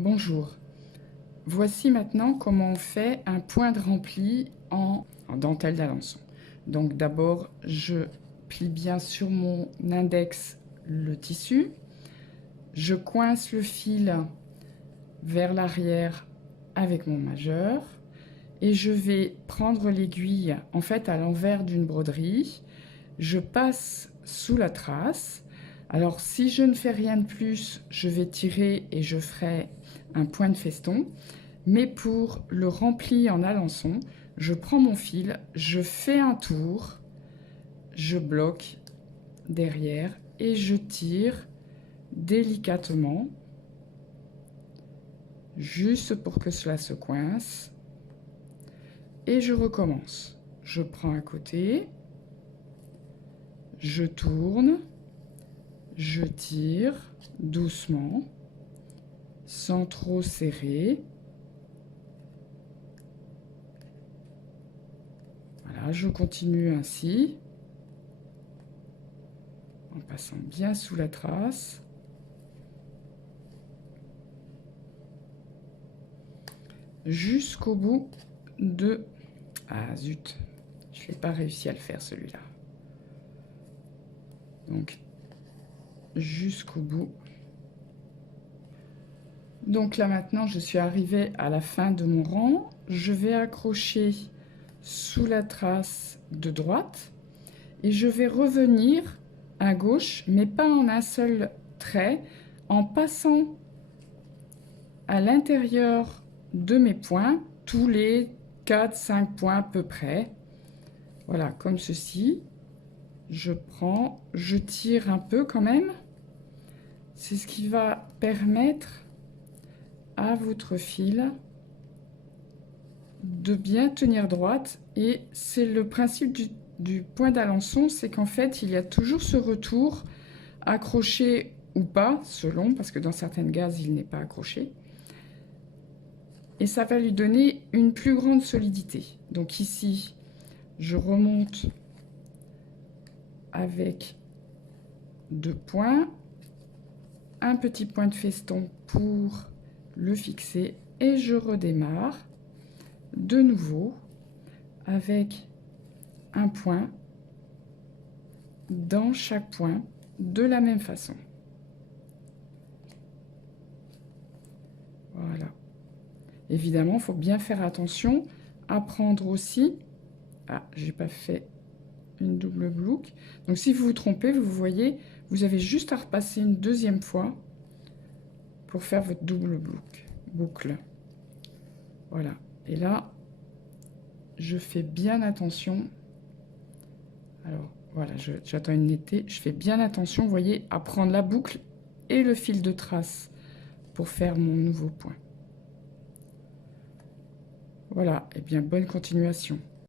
Bonjour, voici maintenant comment on fait un point de rempli en dentelle d'Alençon. Donc d'abord, je plie bien sur mon index le tissu, je coince le fil vers l'arrière avec mon majeur et je vais prendre l'aiguille en fait à l'envers d'une broderie, je passe sous la trace. Alors si je ne fais rien de plus, je vais tirer et je ferai un point de feston. Mais pour le rempli en Alençon, je prends mon fil, je fais un tour, je bloque derrière et je tire délicatement, juste pour que cela se coince. Et je recommence. Je prends un côté, je tourne, je tire doucement, sans trop serrer. Voilà, je continue ainsi, en passant bien sous la trace. Jusqu'au bout de... Ah zut, je n'ai pas réussi à le faire celui-là. Donc, jusqu'au bout. Donc là maintenant, je suis arrivée à la fin de mon rang. Je vais accrocher sous la trace de droite et je vais revenir à gauche, mais pas en un seul trait, en passant à l'intérieur de mes points, tous les 4-5 points à peu près. Voilà, comme ceci. Je prends, je tire un peu quand même. C'est ce qui va permettre à votre fil de bien tenir droite. Et c'est le principe du point d'Alençon, c'est qu'en fait, il y a toujours ce retour, accroché ou pas, selon, parce que dans certaines gazes, il n'est pas accroché. Et ça va lui donner une plus grande solidité. Donc ici, je remonte avec 2 points, un petit point de feston pour le fixer et je redémarre de nouveau avec un point dans chaque point de la même façon. Voilà. Évidemment, il faut bien faire attention à prendre aussi... Ah, j'ai pas fait une double boucle. Donc si vous vous trompez, vous voyez, vous avez juste à repasser une deuxième fois pour faire votre double boucle. Voilà. Et là, je fais bien attention. Alors voilà, j'attends une nettée. Je fais bien attention, vous voyez, à prendre la boucle et le fil de trace pour faire mon nouveau point. Voilà, et bien bonne continuation.